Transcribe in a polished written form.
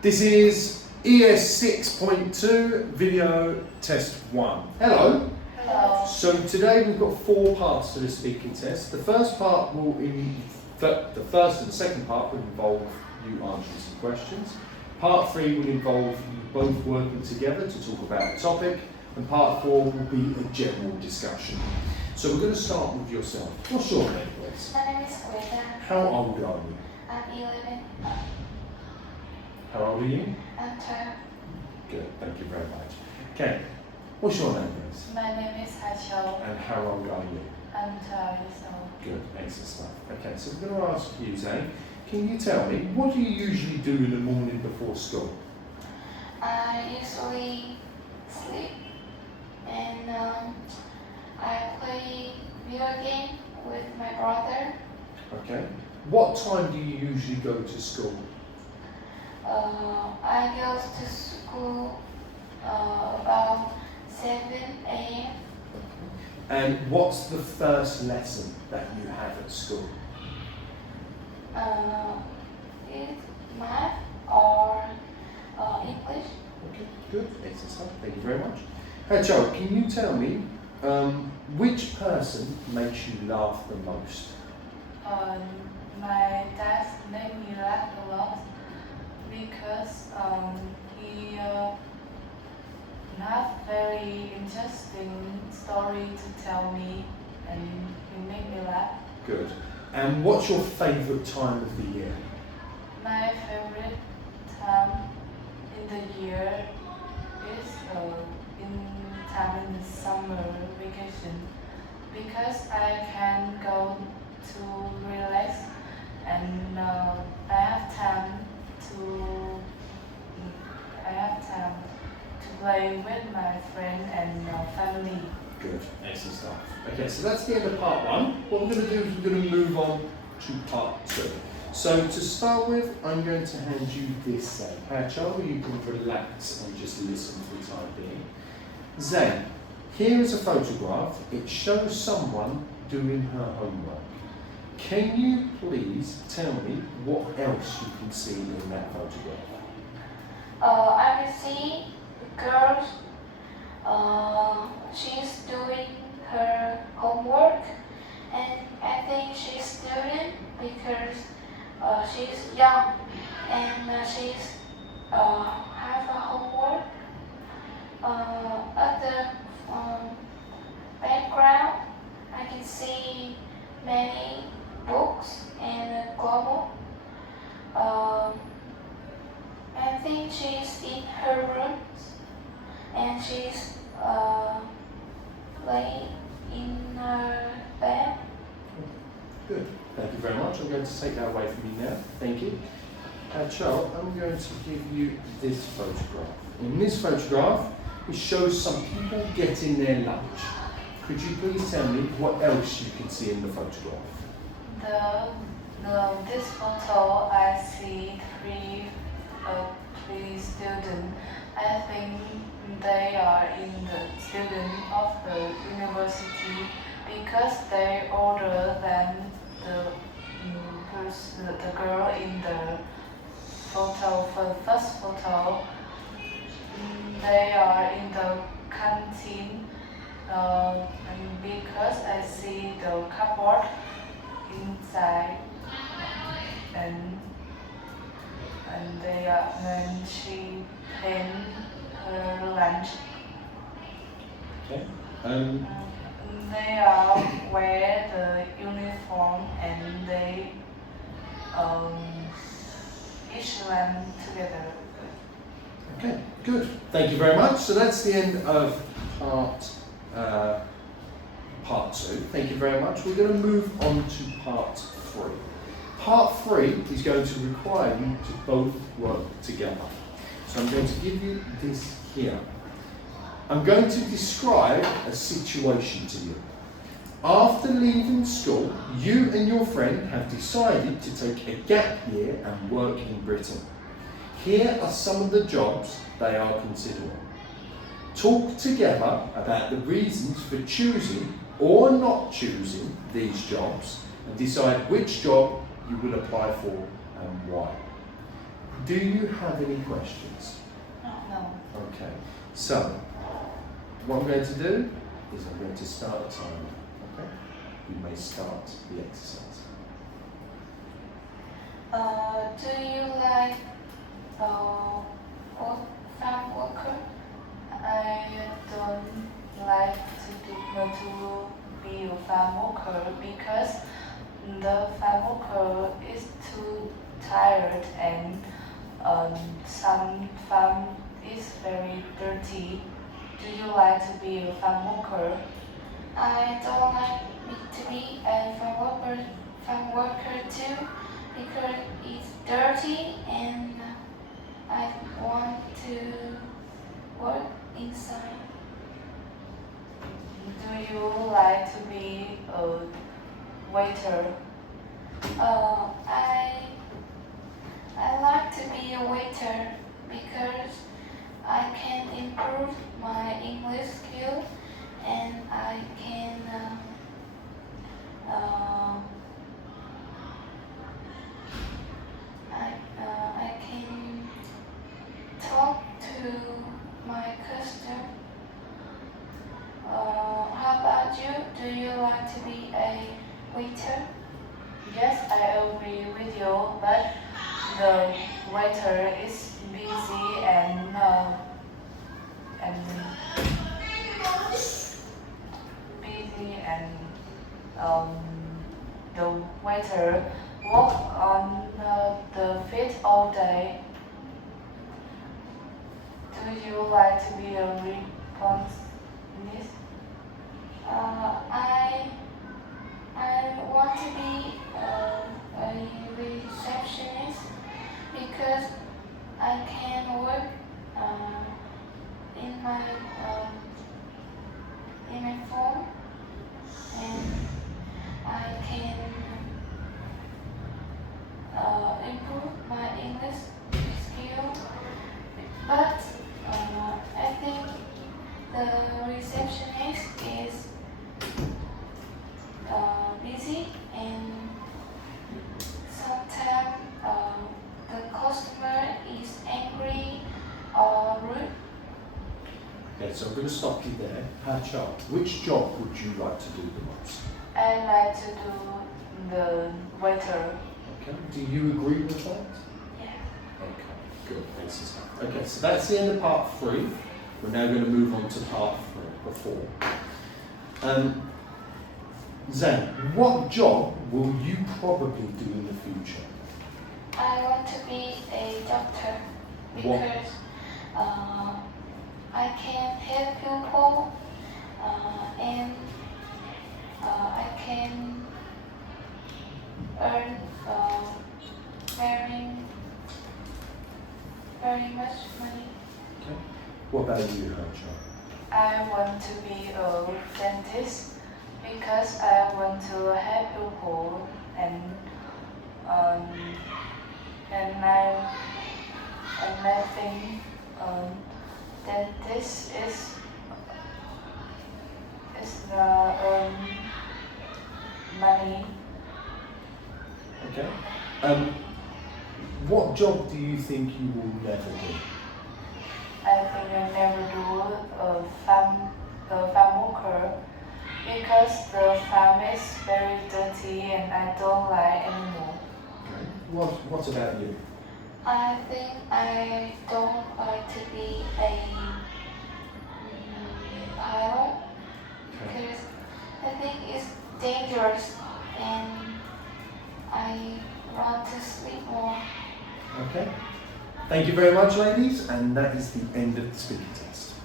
This is ES6.2 video test 1. Hello. Hello. So today we've got 4 parts to the speaking test. The first part will the first and the second part will involve you answering some questions. Part 3 will involve you both working together to talk about a topic, and part 4 will be a general discussion. So we're going to start with yourself. What's your name, please? My name is Giang. How old are you? I'm 11. How old are you? I'm 12. Good, thank you very much. Okay, what's your name, please? My name is Châu. And how old are you? I'm 12 years old. Good, excellent stuff. Okay, so we're going to ask you, Zane, can you tell me, what do you usually do in the morning before school? I usually sleep and I play video game with my brother. Okay. What time do you usually go to school? I go to school about 7 a.m. And what's the first lesson that you have at school? It's math or English. Okay, good, excellent stuff. Thank you very much. Hey, Joe, can you tell me which person makes you laugh the most? My dad made me laugh a lot because he has very interesting story to tell me, and he made me laugh. Good. And what's your favourite time of the year? My favorite time in the year is in the summer vacation because I can go to relax and I have time to play with my friend and family. Good, excellent stuff. Okay, so that's the end of part 1. What we're going to do is we're going to move on to part 2. So to start with, I'm going to hand you this, Cho, you can relax and just listen for the time being. Zane, here is a photograph. It shows someone doing her homework. Can you please tell me what else you can see in that photograph? I can see girls. She's doing her homework, and I think she's student because she's young and she's have a homework. At the background, I can see many books and a global. I think she's in her room and she's laying in her bed. Good. Thank you very much. I'm going to take that away from you now. Thank you. Cho, I'm going to give you this photograph. In this photograph, it shows some people getting their lunch. Could you please tell me what else you can see in the photograph? This photo, I see three students. I think they are in the student of the university because they older than the girl in the photo. For the first photo, they are in the canteen, and because I see the cupboard inside, and they are when she paid her lunch. Okay. They are wear the uniform and they each one together. Okay, good. Thank you very much. So that's the end of part 2. Thank you very much. We're going to move on to part 3. Part 3 is going to require you to both work together. So I'm going to give you this here. I'm going to describe a situation to you. After leaving school, you and your friend have decided to take a gap year and work in Britain. Here are some of the jobs they are considering. Talk together about the reasons for choosing or not choosing these jobs and decide which job you will apply for and why. Do you have any questions? No. Okay, so what I'm going to do is I'm going to start a timer. Okay, you may start the exercise. Do you like farm worker? I don't like to be a farm worker because the farm worker is too tired and some farm is very dirty. Do you like to be a farm worker? I don't like to be a farm worker too because it's dirty and I want to work inside. Do you like to be a waiter? I like to be a waiter because I can improve my English skill and I can talk to my customer. How about you? Do you like to be a waiter? Yes, I agree with you, but the waiter is busy and um, the waiter work on the feet all day. Do you like to be a receptionist? I want to be a receptionist because I can work in my phone and I can improve my English skill. But I think the receptionist is busy and sometimes the customer is angry or rude. Okay, so I'm going to stop you there. Chow, which job would you like to do the most? I like to do the waiter. Okay, do you agree with that? Yeah. Okay, good, excellent. Okay, so that's the end of part 3. We're now going to move on to part 4. Giang, what job will you probably do in the future? I want to be a doctor because I can help people and I can earn very much money. Okay. What about you, Chow? I want to be a dentist because I want to help people and I think dentist is the money. Okay. What job do you think you will never do? I think I never do a farm worker because the farm is very dirty and I don't like anymore. Okay. What about you? I think I don't like to be a pilot because I think it's dangerous and I want to sleep more. Okay. Thank you very much, ladies, and that is the end of the speaking test.